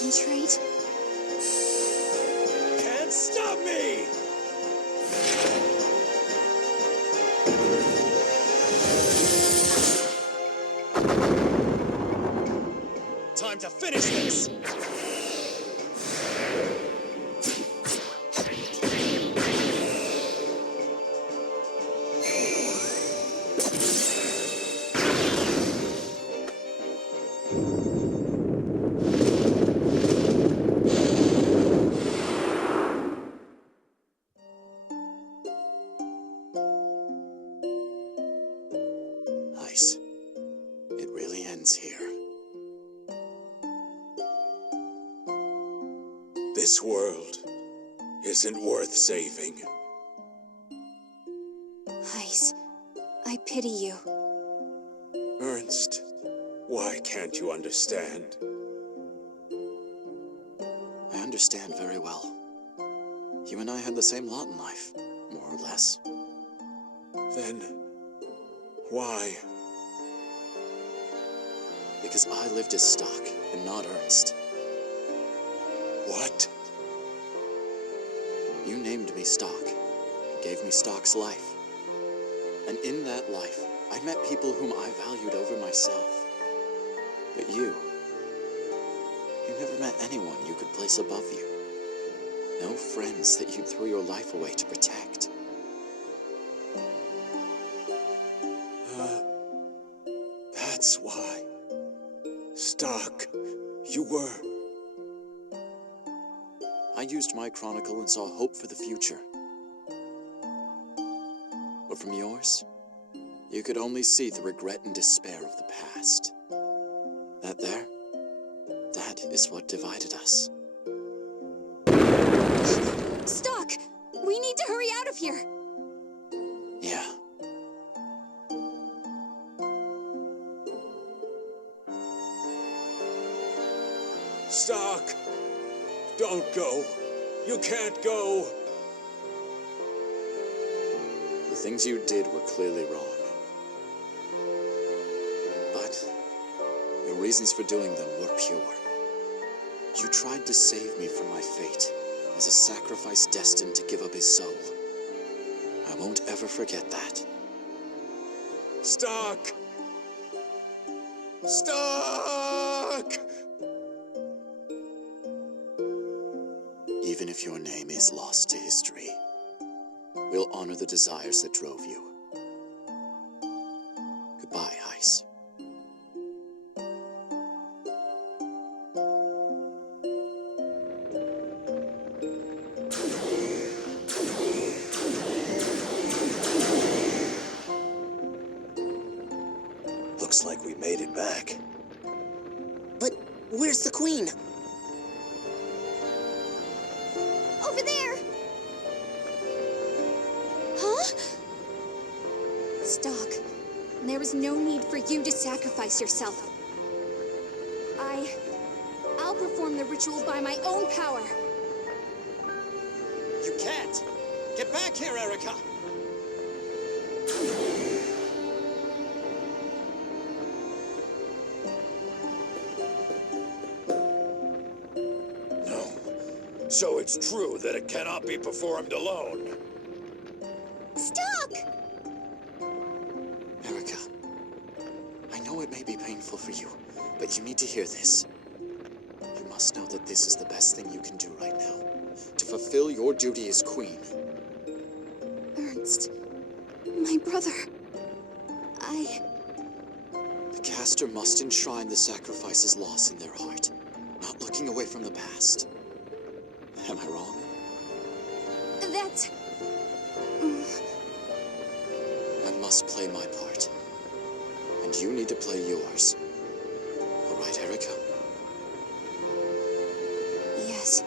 concentrate. Can't stop me! Time to finish this! Heiss, it really ends here. This world isn't worth saving. Heiss, I pity you. Ernst, why can't you understand? I understand very well. You and I had the same lot in life, more or less. Then, why? Because I lived as Stock and not Ernst. What? You named me Stock and gave me Stock's life. And in that life, I met people whom I valued over myself. But you never met anyone you could place above you. No friends that you'd throw your life away to protect. That's why. Stock, you were... I used my chronicle and saw hope for the future. But from yours, you could only see the regret and despair of the past. That is what divided us. Stock! We need to hurry out of here! Yeah. Stock! Don't go! You can't go! The things you did were clearly wrong. But your reasons for doing them were pure. You tried to save me from my fate as a sacrifice destined to give up his soul. I won't ever forget that. Stock! Stock! Even if your name is lost to history, we'll honor the desires that drove you. Goodbye, Heiss. Looks like we made it back. But where's the Queen? Over there! Huh? Stock, there is no need for you to sacrifice yourself. I'll perform the ritual by my own power. You can't! Get back here, Erica! No. So it's true that it cannot be performed alone. Stock! Erica, I know it may be painful for you, but you need to hear this. You must know that this is the best thing you can do right now, to fulfill your duty as Queen. Ernst, my brother, The caster must enshrine the sacrifice's loss in their heart, not looking away from the past. Am I wrong? That's... I must play my part, and you need to play yours. All right, Erica? Yes.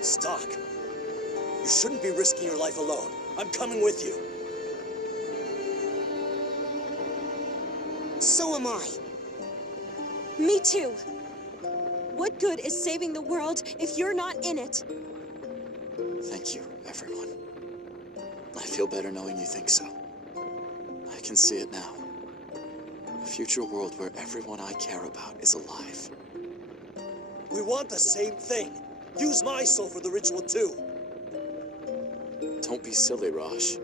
Stock, you shouldn't be risking your life alone. I'm coming with you. So am I. Me too. What good is saving the world if you're not in it? Thank you, everyone. I feel better knowing you think so. I can see it now. A future world where everyone I care about is alive. We want the same thing. Use my soul for the ritual too. Don't be silly, Raj.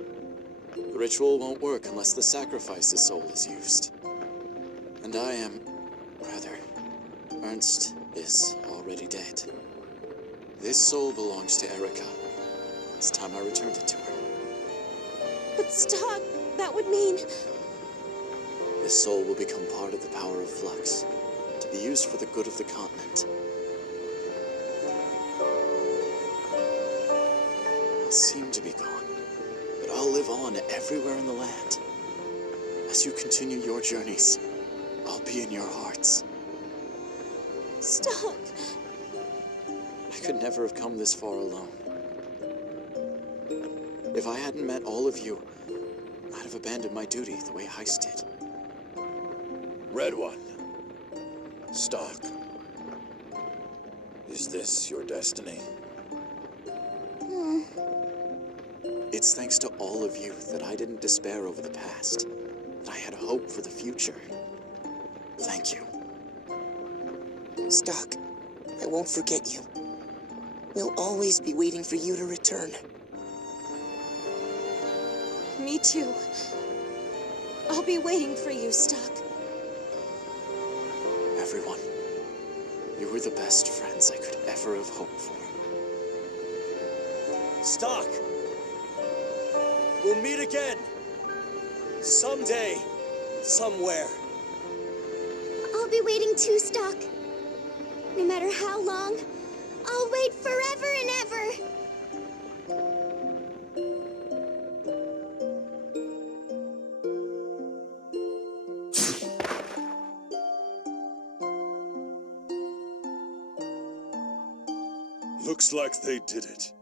The ritual won't work unless the sacrifice's soul is used. And Ernst is already dead. This soul belongs to Erica. It's time I returned it to her. But Stock, that would mean... This soul will become part of the power of Flux, to be used for the good of the continent. I'll seem to be gone, but I'll live on everywhere in the land. As you continue your journeys, I'll be in your hearts. Stock! I could never have come this far alone. If I hadn't met all of you, I'd have abandoned my duty the way Heiss did. Red One. Stock. Is this your destiny? It's thanks to all of you that I didn't despair over the past, that I had hope for the future. Thank you. Stock, I won't forget you. We'll always be waiting for you to return. Me too. I'll be waiting for you, Stock. Everyone, you were the best friends I could ever have hoped for. Stock! We'll meet again! Someday, somewhere. I'll be waiting too, Stock. No matter how long, I'll wait forever and ever. Looks like they did it.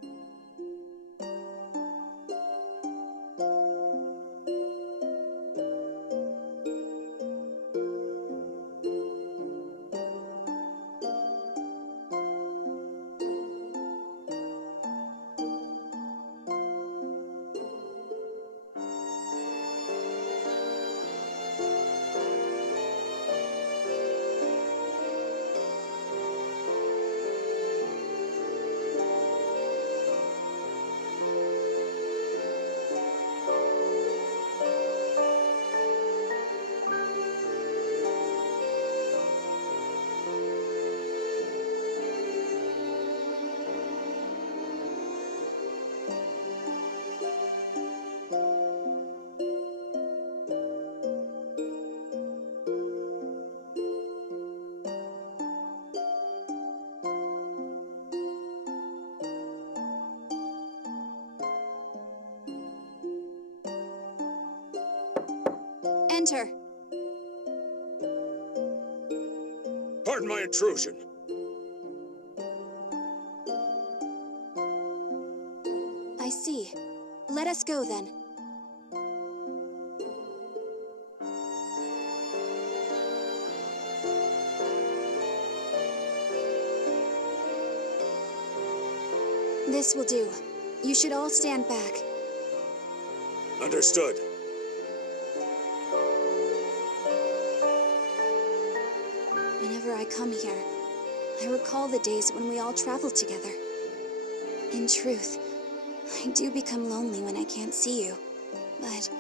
Enter. Pardon my intrusion. I see. Let us go then. This will do. You should all stand back. Understood. Whenever I come here, I recall the days when we all traveled together. In truth, I do become lonely when I can't see you, but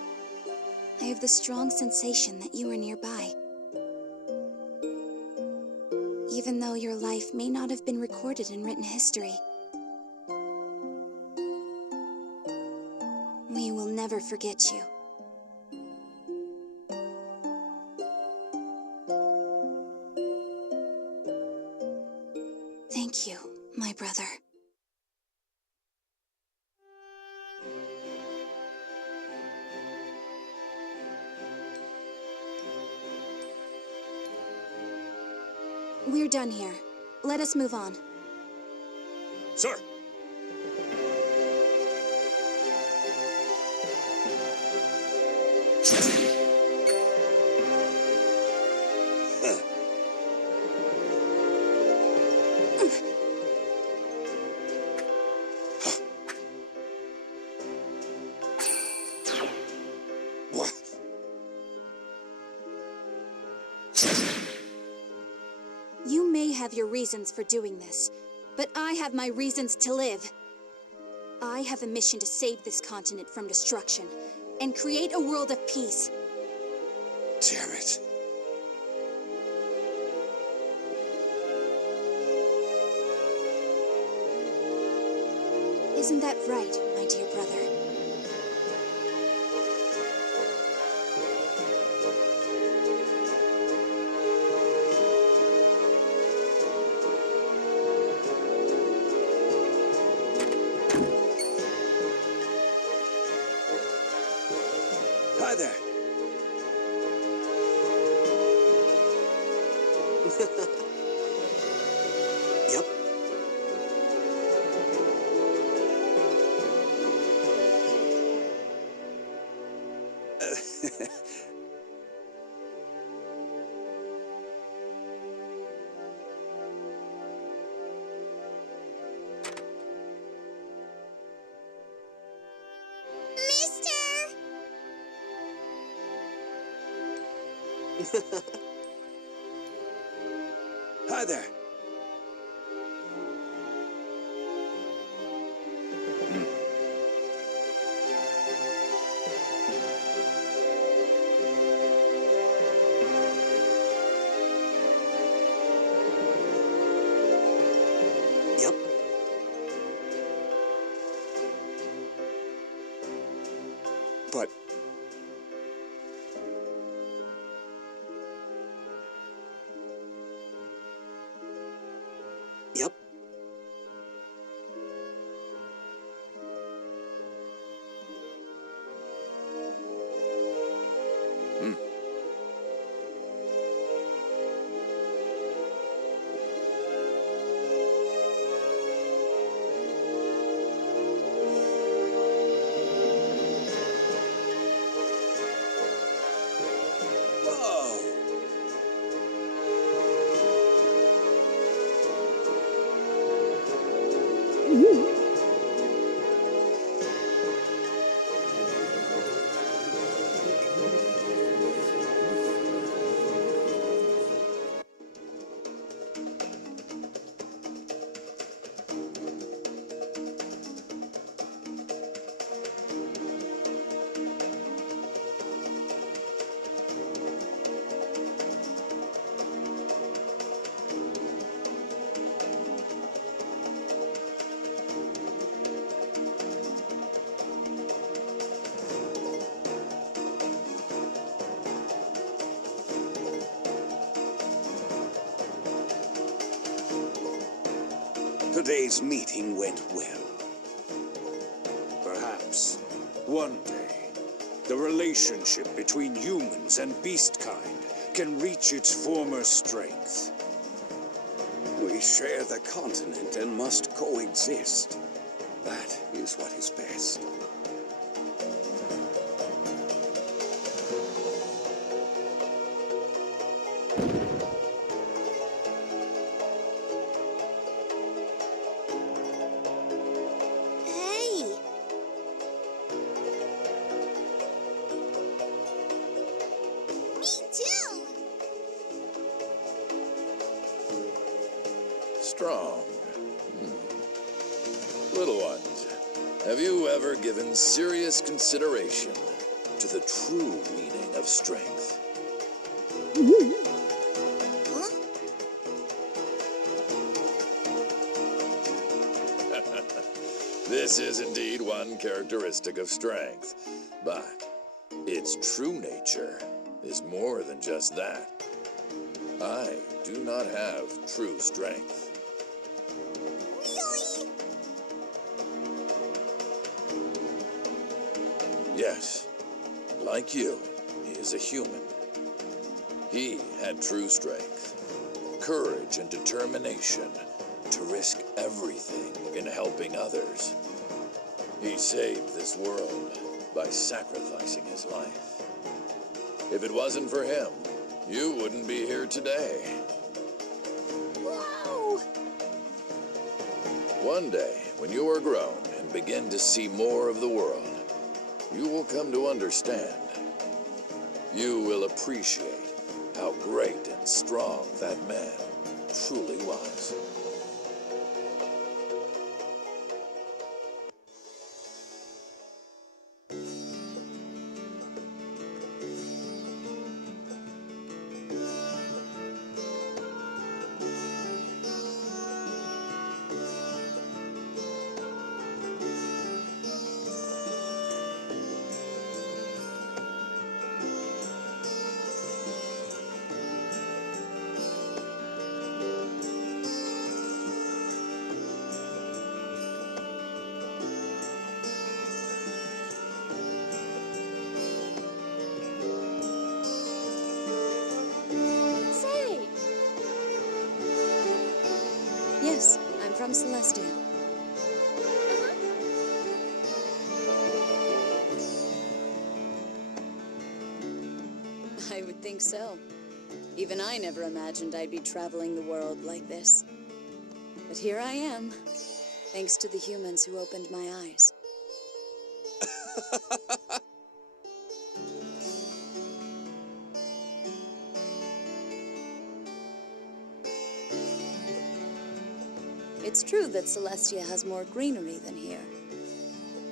I have the strong sensation that you are nearby. Even though your life may not have been recorded in written history, we will never forget you. Thank you, my brother. We're done here. Let us move on. Sir! You may have your reasons for doing this, but I have my reasons to live. I have a mission to save this continent from destruction and create a world of peace. Damn it. Isn't that right, my dear brother? Hi there. Yep. Hi there. Yep. But yep. Whoa. Today's meeting went well. Perhaps one day the relationship between humans and beast kind can reach its former strength. We share the continent and must coexist. That is what is best. Hey! Me too! Strong. Little ones, have you ever given serious consideration to the true meaning of strength? Huh? This is indeed one characteristic of strength, but its true nature is more than just that. I do not have true strength. Really? Yes, like you, he is a human. He had true strength, courage and determination to risk everything in helping others. He saved this world by sacrificing his life. If it wasn't for him, you wouldn't be here today. Whoa! One day, when you are grown and begin to see more of the world, you will come to understand. You will appreciate how great strong that man truly was. Yes, I'm from Celestia. I would think so. Even I never imagined I'd be traveling the world like this. But here I am, thanks to the humans who opened my eyes. It's true that Celestia has more greenery than here.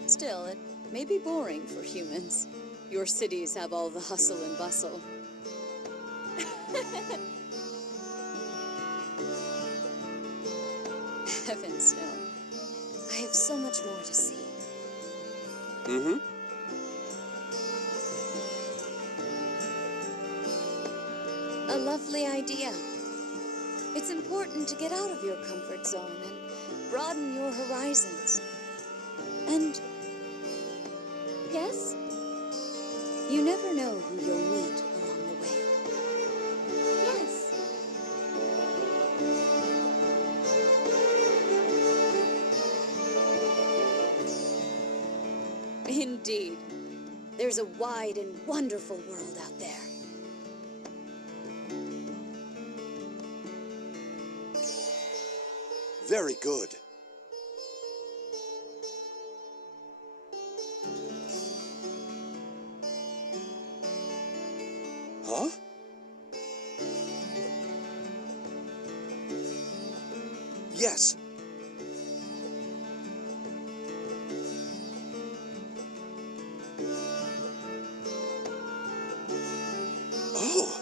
Still, it may be boring for humans. Your cities have all the hustle and bustle. Heavens, no. I have so much more to see. Mm-hmm. A lovely idea. It's important to get out of your comfort zone and broaden your horizons. And... yes? You never know who you'll meet along the way. Yes. Indeed. There's a wide and wonderful world out there. Very good. Huh? Yes. Oh.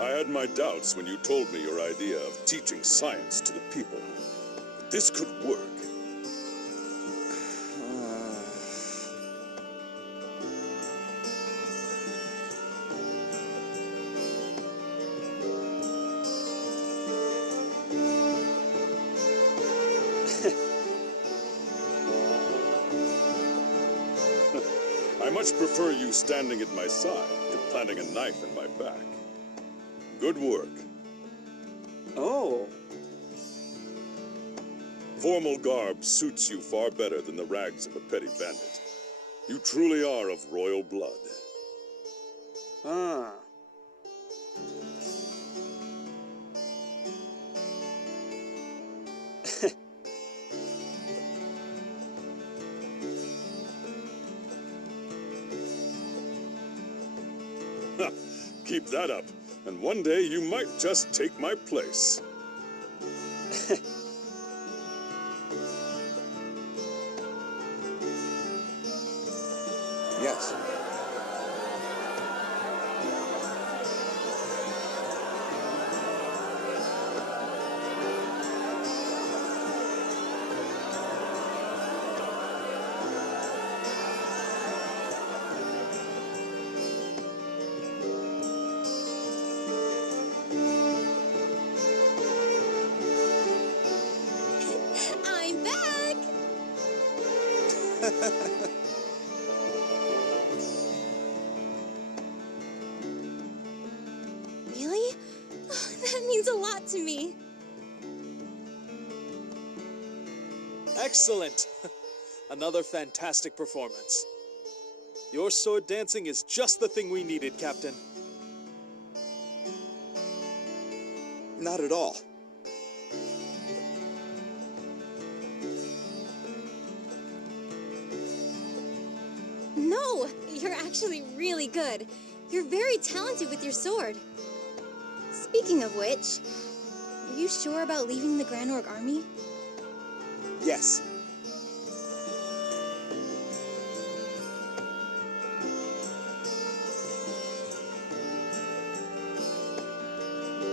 I had my doubts when you told me your idea of teaching science to the people. But this could work. I much prefer you standing at my side to planting a knife in my back. Good work. Oh. Formal garb suits you far better than the rags of a petty bandit. You truly are of royal blood. Ah. Keep that up, and one day you might just take my place. Yes. I'm back! Really? Oh, that means a lot to me. Excellent! Another fantastic performance. Your sword dancing is just the thing we needed, Captain. Not at all. No, you're actually really good. You're very talented with your sword. Speaking of which, are you sure about leaving the Grand Orc Army? Yes.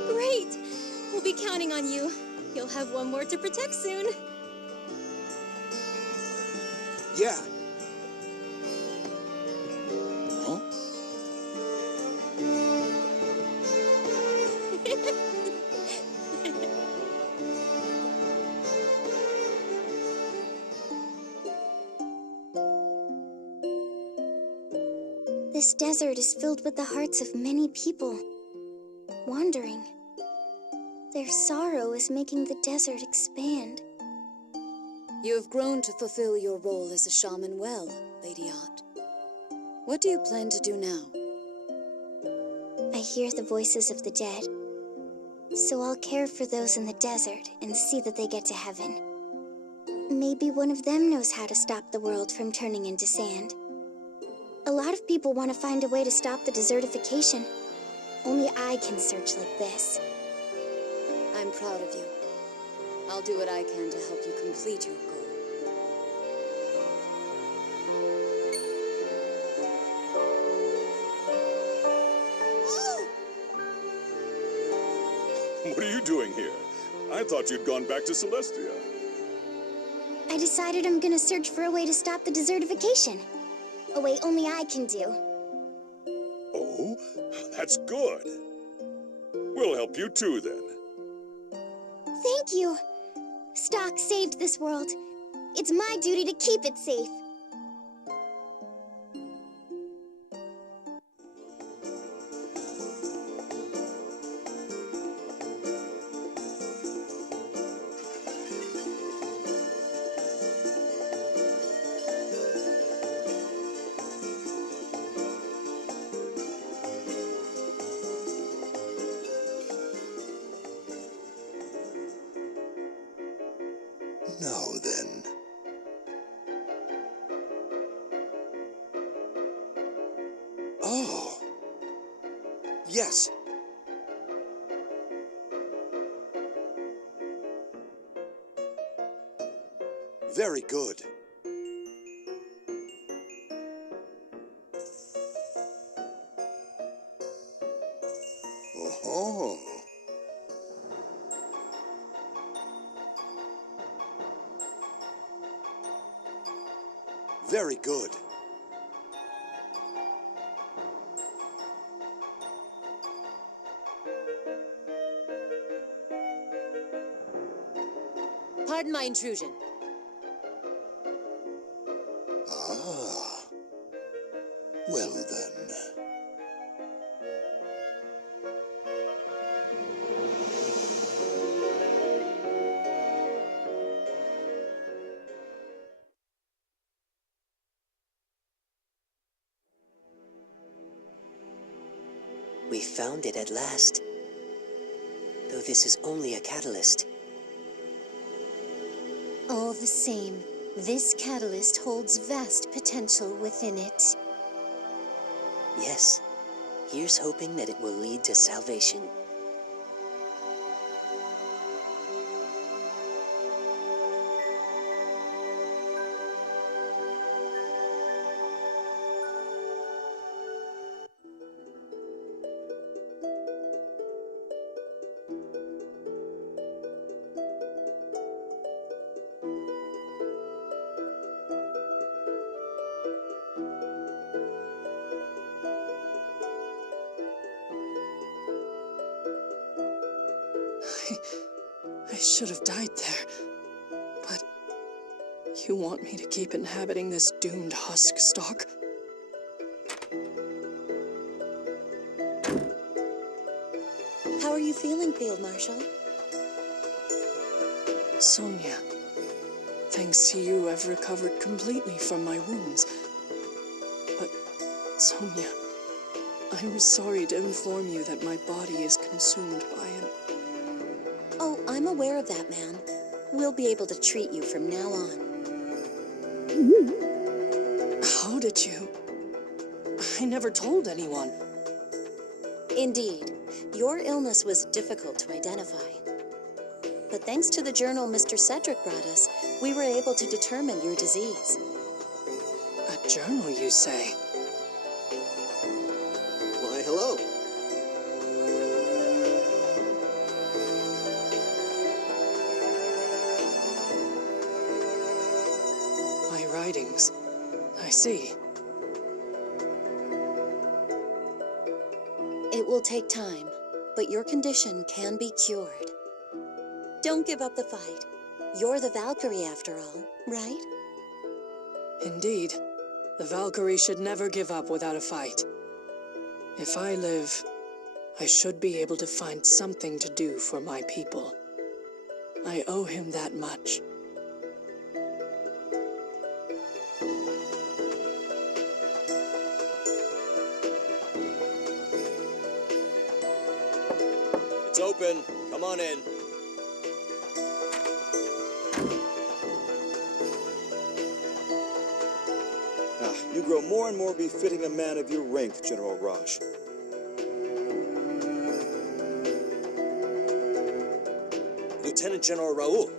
Great! We'll be counting on you. You'll have one more to protect soon. Yeah. Huh? This desert is filled with the hearts of many people, wandering. Their sorrow is making the desert expand. You have grown to fulfill your role as a shaman well, Lady Ott. What do you plan to do now? I hear the voices of the dead, so I'll care for those in the desert and see that they get to heaven. Maybe one of them knows how to stop the world from turning into sand. A lot of people want to find a way to stop the desertification. Only I can search like this. I'm proud of you. I'll do what I can to help you complete your goal. What are you doing here? I thought you'd gone back to Celestia. I decided I'm gonna search for a way to stop the desertification. A way only I can do. Oh, that's good. We'll help you too, then. Thank you. Stock saved this world. It's my duty to keep it safe. Now then. Oh. Yes. Very good. Oh. Very good. Pardon my intrusion. Ah. Well then. We found it at last. Though this is only a catalyst. All the same, this catalyst holds vast potential within it. Yes. Here's hoping that it will lead to salvation. I should have died there. But you want me to keep inhabiting this doomed husk stalk? How are you feeling, Field Marshal? Sonia, thanks to you, I've recovered completely from my wounds. But, Sonia, I'm sorry to inform you that my body is consumed by an... Oh, I'm aware of that, ma'am. We'll be able to treat you from now on. How did you? I never told anyone. Indeed, your illness was difficult to identify. But thanks to the journal Mr. Cedric brought us, we were able to determine your disease. A journal, you say? Why, hello. My writings. I see. It will take time, but your condition can be cured. Don't give up the fight. You're the Valkyrie after all, right? Indeed. The Valkyrie should never give up without a fight. If I live, I should be able to find something to do for my people. I owe him that much. It's open. Come on in. You grow more and more befitting a man of your rank, General Raj. Lieutenant General Raoul.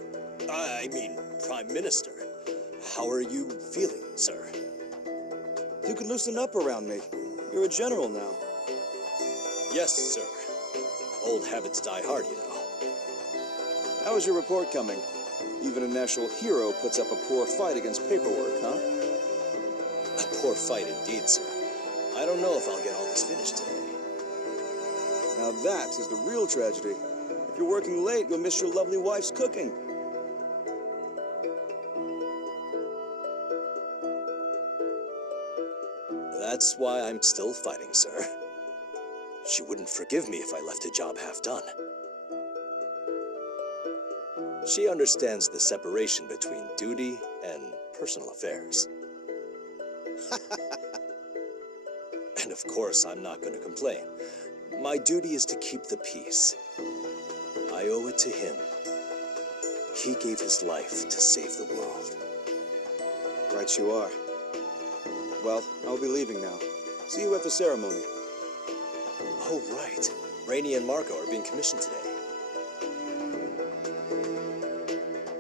I mean, Prime Minister. How are you feeling, sir? You can loosen up around me. You're a general now. Yes, sir. Old habits die hard, you know. How is your report coming? Even a national hero puts up a poor fight against paperwork, huh? A poor fight indeed, sir. I don't know if I'll get all this finished today. Now that is the real tragedy. If you're working late, you'll miss your lovely wife's cooking. That's why I'm still fighting, sir. She wouldn't forgive me if I left a job half done. She understands the separation between duty and personal affairs. And of course, I'm not going to complain. My duty is to keep the peace. I owe it to him. He gave his life to save the world. Right you are. Well, I'll be leaving now. See you at the ceremony. Oh, right. Rainey and Marco are being commissioned today.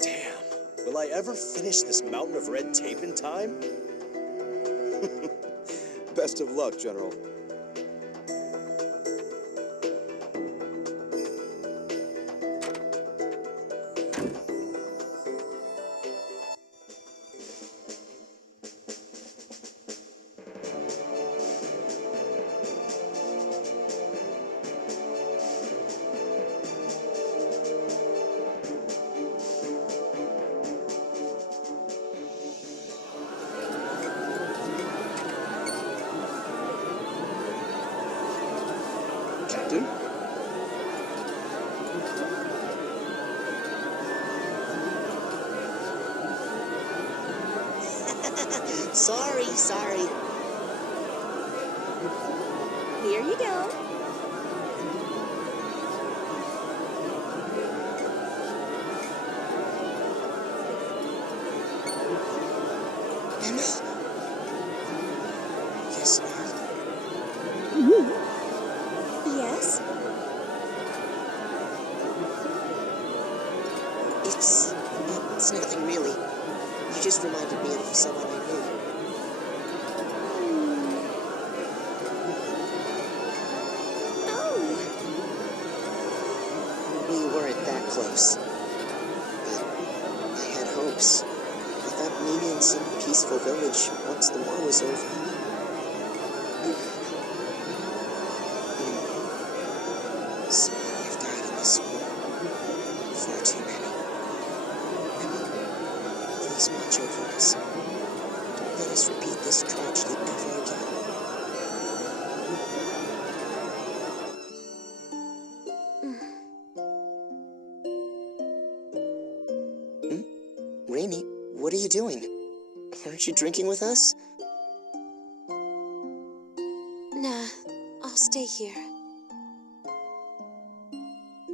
Damn. Will I ever finish this mountain of red tape in time? Best of luck, General. Captain? Sorry. Here you go. Emma? Yes, ma'am. Yes? It's nothing really. You just reminded me of someone I knew. Oh. We weren't that close. But I had hopes. I thought maybe in some peaceful village once the war was over. So many have died in this war. Far too many. Emma, please watch over us. Don't let us repeat this tragedy ever again. Rainey, what are you doing? Aren't you drinking with us? Nah, I'll stay here.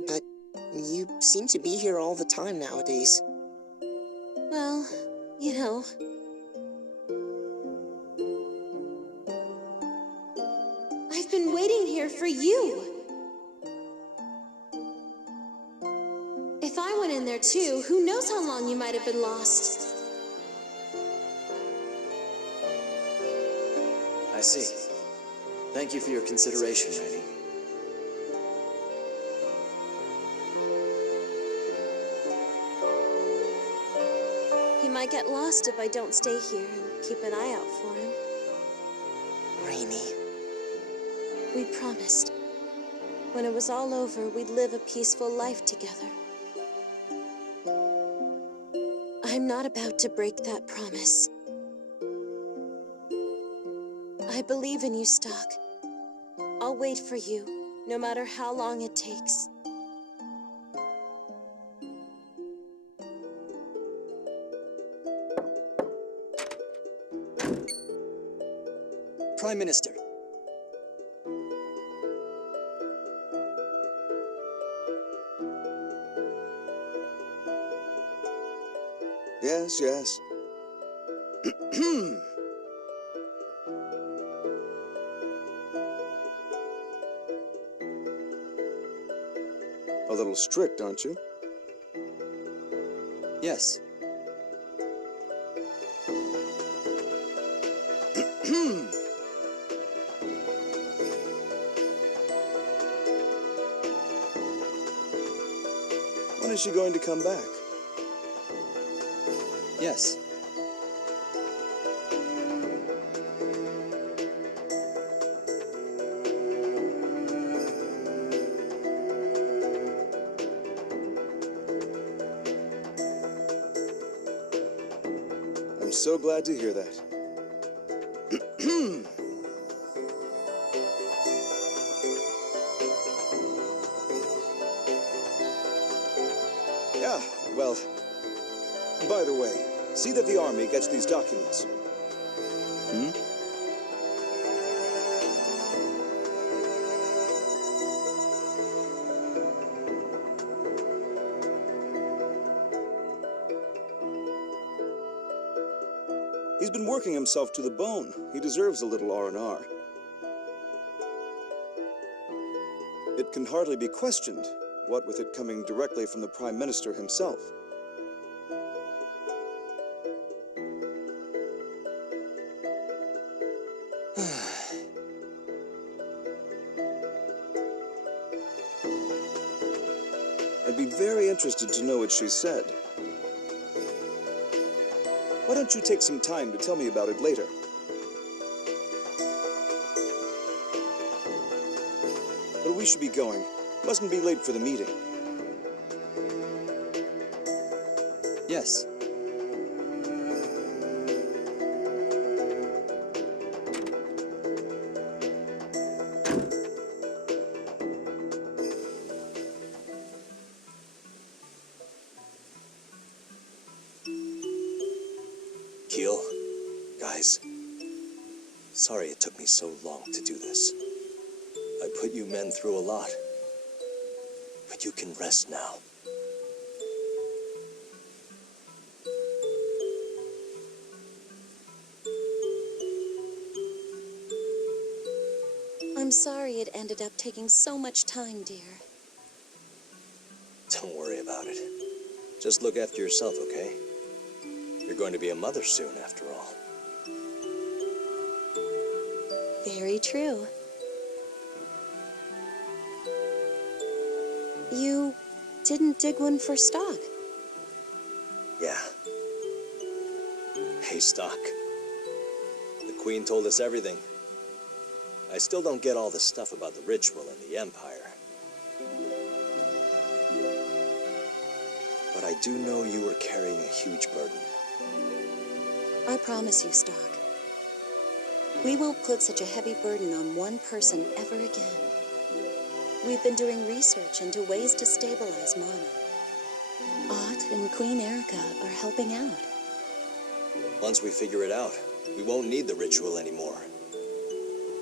But you seem to be here all the time nowadays. Well, you know. here for you. If I went in there too, who knows how long you might have been lost. I see. Thank you for your consideration, Rainy. He might get lost if I don't stay here and keep an eye out for him. Rainy. We promised. When it was all over, we'd live a peaceful life together. I'm not about to break that promise. I believe in you, Stock. I'll wait for you, no matter how long it takes. Prime Minister. Yes, yes. A little strict, aren't you? Yes. When is she going to come back? Yes. I'm so glad to hear that. Yeah, well, by the way, see that the army gets these documents. Hmm? He's been working himself to the bone. He deserves a little R&R. It can hardly be questioned, what with it coming directly from the Prime Minister himself. I'd be very interested to know what she said. Why don't you take some time to tell me about it later? But we should be going. Mustn't be late for the meeting. Yes. Keel, guys, sorry it took me so long to do this. I put you men through a lot, but you can rest now. I'm sorry it ended up taking so much time, dear. Don't worry about it. Just look after yourself, okay? You're going to be a mother soon, after all. Very true. You didn't dig one for Stock. Yeah. Hey, Stock. The Queen told us everything. I still don't get all the stuff about the ritual and the Empire. But I do know you were carrying a huge burden. I promise you, Stock. We won't put such a heavy burden on one person ever again. We've been doing research into ways to stabilize Mana. Ott and Queen Erica are helping out. Once we figure it out, we won't need the ritual anymore.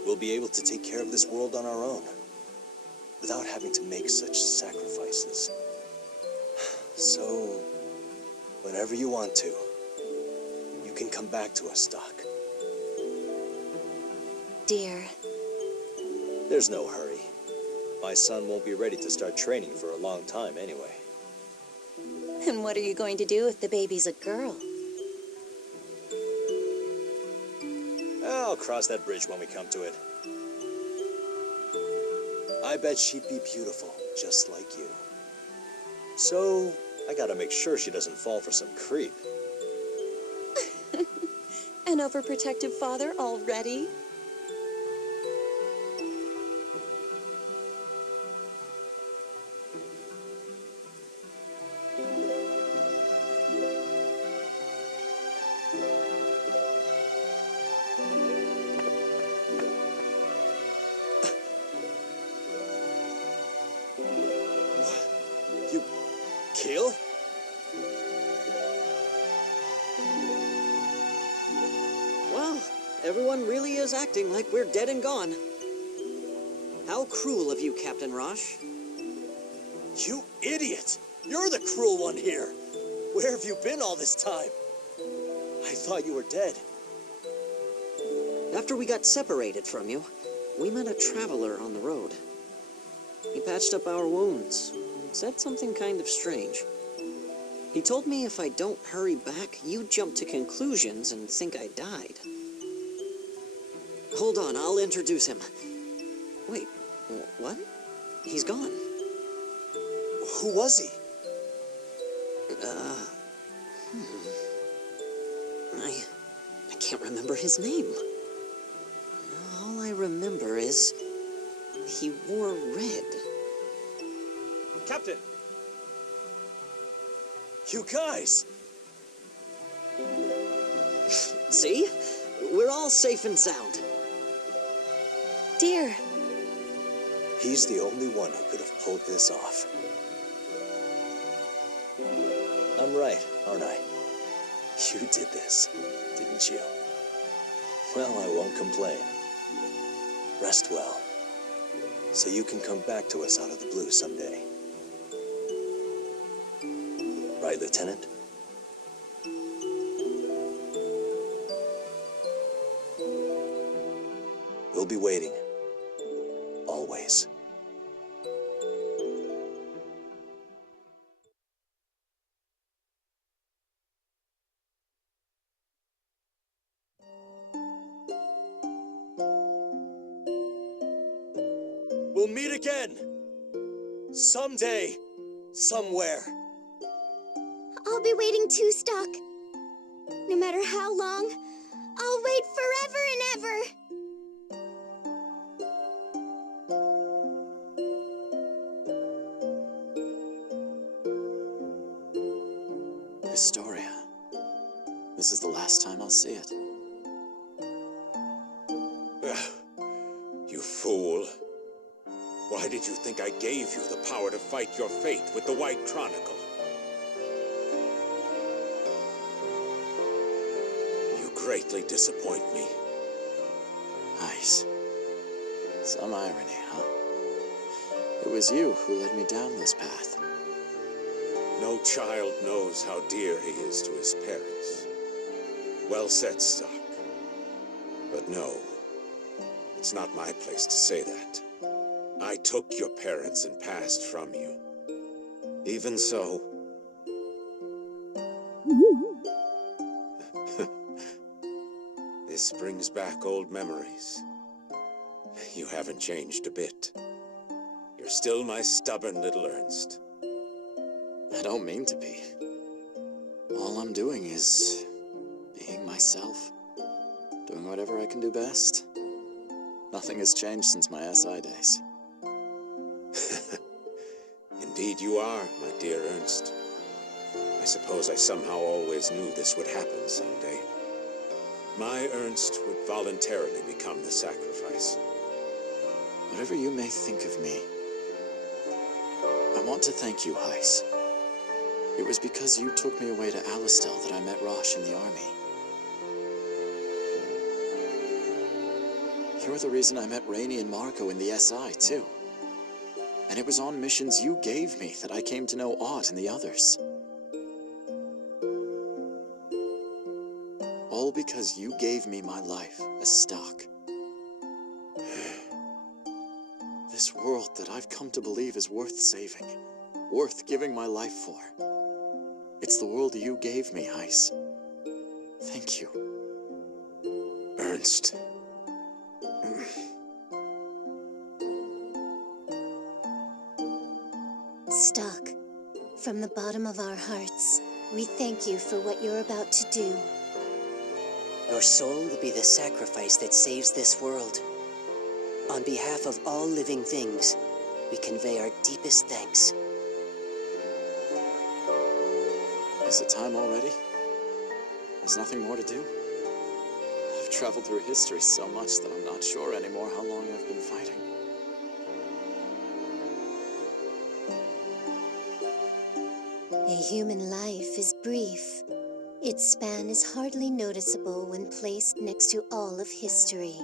We'll be able to take care of this world on our own, without having to make such sacrifices. So, whenever you want to, you can come back to us, Stock. Dear, There's no hurry. My son won't be ready to start training for a long time anyway. And what are you going to do if the baby's a girl? I'll cross that bridge when we come to it. I bet she'd be beautiful, just like you. So, I gotta make sure she doesn't fall for some creep. An overprotective father already? You kill? Wow, everyone really is acting like we're dead and gone. How cruel of you, Captain Rosh. You idiot! You're the cruel one here. Where have you been all this time? I thought you were dead. After we got separated from you, we met a traveler on the road. He patched up our wounds and said something kind of strange. He told me if I don't hurry back, you jump to conclusions and think I died. Hold on, I'll introduce him. Wait, what? He's gone. Who was he? I can't remember his name. All I remember is he wore red. Captain! You guys! See? We're all safe and sound. Dear. He's the only one who could have pulled this off. I'm right, aren't I? You did this, didn't you? Well, I won't complain. Rest well, so you can come back to us out of the blue someday. Right, Lieutenant? We'll be waiting. Always. We'll meet again! Someday, somewhere. I'll be waiting too, Stock. No matter how long, I'll wait forever and ever. Historia. This is the last time I'll see it. You fool. Why did you think I gave you the power to fight your fate with the White Chronicle? You greatly disappoint me. Heiss. Some irony, huh? It was you who led me down this path. No child knows how dear he is to his parents. Well said, Stock. But no, it's not my place to say that. I took your parents and past from you. Even so... This brings back old memories. You haven't changed a bit. You're still my stubborn little Ernst. I don't mean to be. All I'm doing is being myself. Doing whatever I can do best. Nothing has changed since my SI days. Indeed you are, my dear Ernst. I suppose I somehow always knew this would happen someday. My Ernst would voluntarily become the sacrifice. Whatever you may think of me, I want to thank you, Heiss. It was because you took me away to Alistel that I met Rosh in the army. You're the reason I met Rainey and Marco in the SI, too. And it was on missions you gave me that I came to know Ott and the others. All because you gave me my life as Stock. This world that I've come to believe is worth saving, worth giving my life for. It's the world you gave me, Heiss. Thank you. Ernst. Stock, from the bottom of our hearts, we thank you for what you're about to do. Your soul will be the sacrifice that saves this world. On behalf of all living things, we convey our deepest thanks. Is it time already? There's nothing more to do? I've traveled through history so much that I'm not sure anymore how long I've been fighting. A human life is brief. Its span is hardly noticeable when placed next to all of history.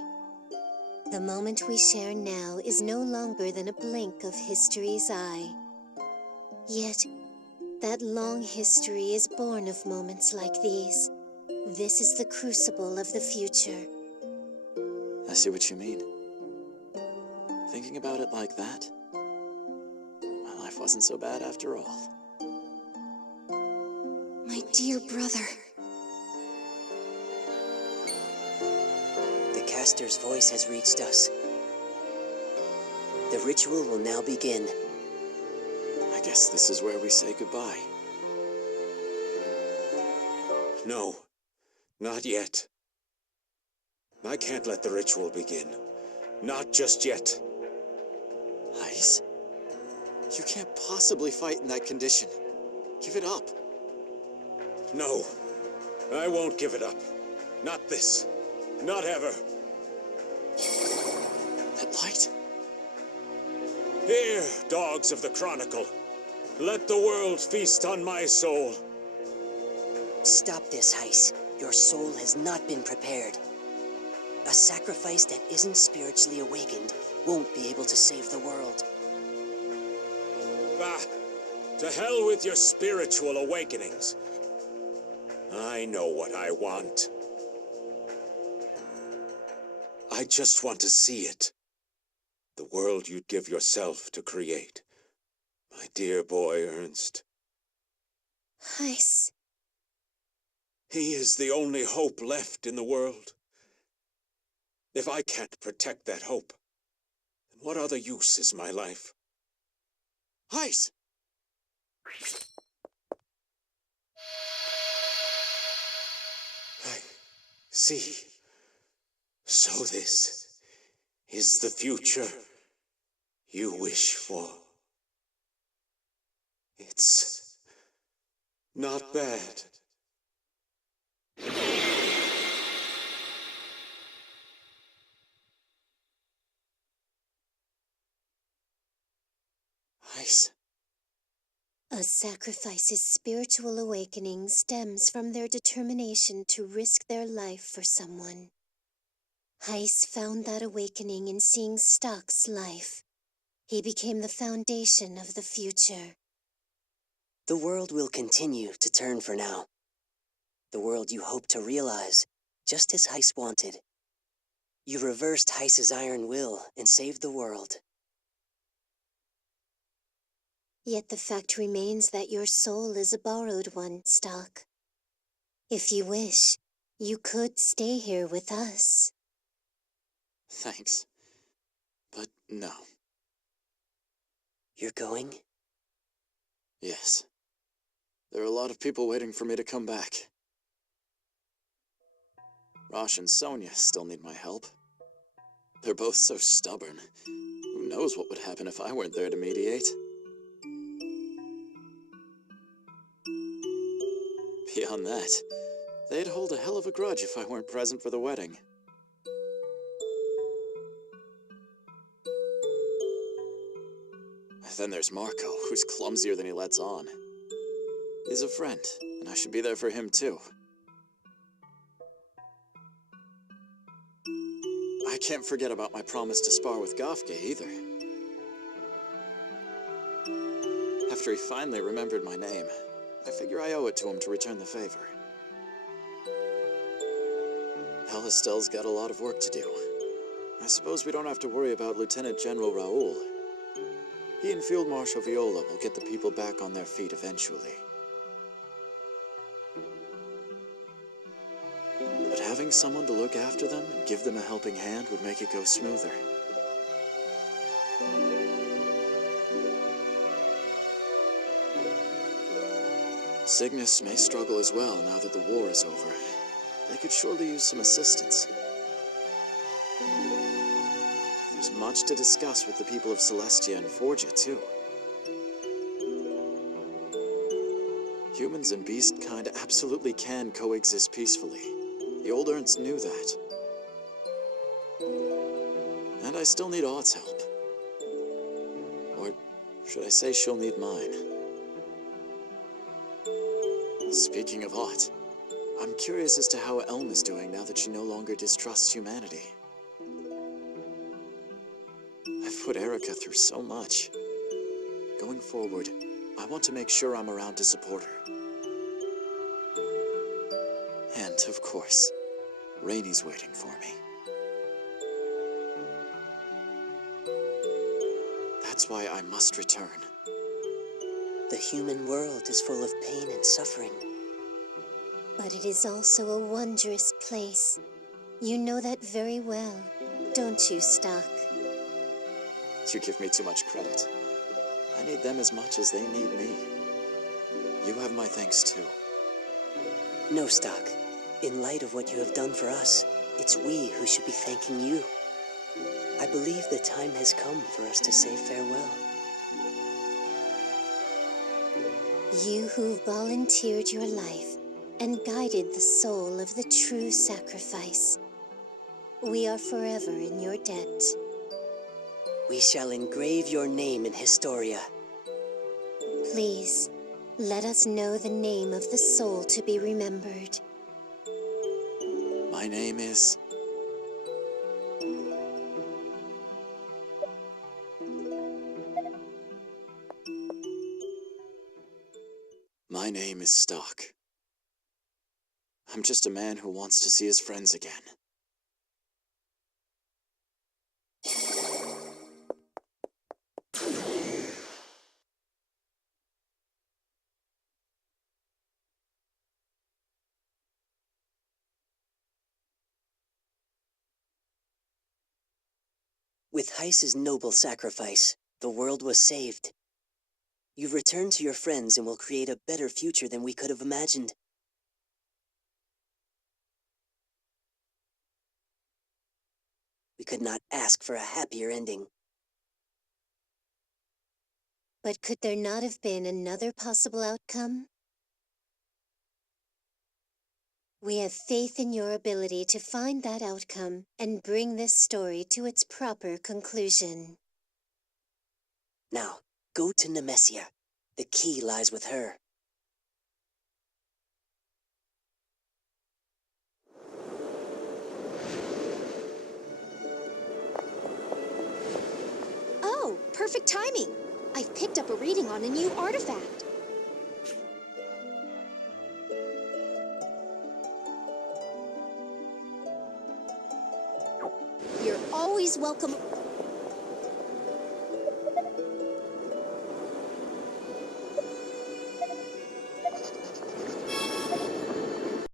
The moment we share now is no longer than a blink of history's eye. Yet, that long history is born of moments like these. This is the crucible of the future. I see what you mean. Thinking about it like that, my life wasn't so bad after all. My dear brother. The caster's voice has reached us. The ritual will now begin. I guess this is where we say goodbye. No, not yet. I can't let the ritual begin. Not just yet. Heiss? You can't possibly fight in that condition. Give it up. No, I won't give it up. Not this. Not ever. That light? Here, dogs of the Chronicle. Let the world feast on my soul. Stop this, Heiss. Your soul has not been prepared. A sacrifice that isn't spiritually awakened won't be able to save the world. Bah! To hell with your spiritual awakenings. I know what I want. I just want to see it. The world you'd give yourself to create. My dear boy, Ernst. Heiss. He is the only hope left in the world. If I can't protect that hope, then what other use is my life? Heiss! I see. So this is the future you wish for. It's not bad. Heiss. A sacrifice's spiritual awakening stems from their determination to risk their life for someone. Heiss found that awakening in seeing Stock's life. He became the foundation of the future. The world will continue to turn for now. The world you hope to realize, just as Heiss wanted. You reversed Heiss's iron will and saved the world. Yet the fact remains that your soul is a borrowed one, Stock. If you wish, you could stay here with us. Thanks. But no. You're going? Yes. There are a lot of people waiting for me to come back. Rosh and Sonia still need my help. They're both so stubborn. Who knows what would happen if I weren't there to mediate? Beyond that, they'd hold a hell of a grudge if I weren't present for the wedding. Then there's Marco, who's clumsier than he lets on. He's a friend, and I should be there for him too. I can't forget about my promise to spar with Gofke either. After he finally remembered my name, I figure I owe it to him to return the favor. Hell, Estelle's got a lot of work to do. I suppose we don't have to worry about Lieutenant General Raoul. He and Field Marshal Viola will get the people back on their feet eventually. But having someone to look after them and give them a helping hand would make it go smoother. Cygnus may struggle as well now that the war is over. They could surely use some assistance. There's much to discuss with the people of Celestia and Forgia, too. Humans and beast kind absolutely can coexist peacefully. The old Ernst knew that. And I still need Aud's help. Or should I say she'll need mine? Speaking of Aud, I'm curious as to how Elm is doing now that she no longer distrusts humanity. I've put Erica through so much. Going forward, I want to make sure I'm around to support her. And, of course, Rainey's waiting for me. That's why I must return. The human world is full of pain and suffering. But it is also a wondrous place. You know that very well, don't you, Stock? You give me too much credit. I need them as much as they need me. You have my thanks, too. No, Stock. In light of what you have done for us, it's we who should be thanking you. I believe the time has come for us to say farewell. You who volunteered your life and guided the soul of the true sacrifice. We are forever in your debt. We shall engrave your name in Historia. Please, let us know the name of the soul to be remembered. My name is... My name is Stock. I'm just a man who wants to see his friends again. With Heiss's noble sacrifice, the world was saved. You've returned to your friends and will create a better future than we could have imagined. We could not ask for a happier ending. But could there not have been another possible outcome? We have faith in your ability to find that outcome and bring this story to its proper conclusion. Now, go to Nemesia. The key lies with her. Oh, perfect timing! I've picked up a reading on a new artifact. You're always welcome.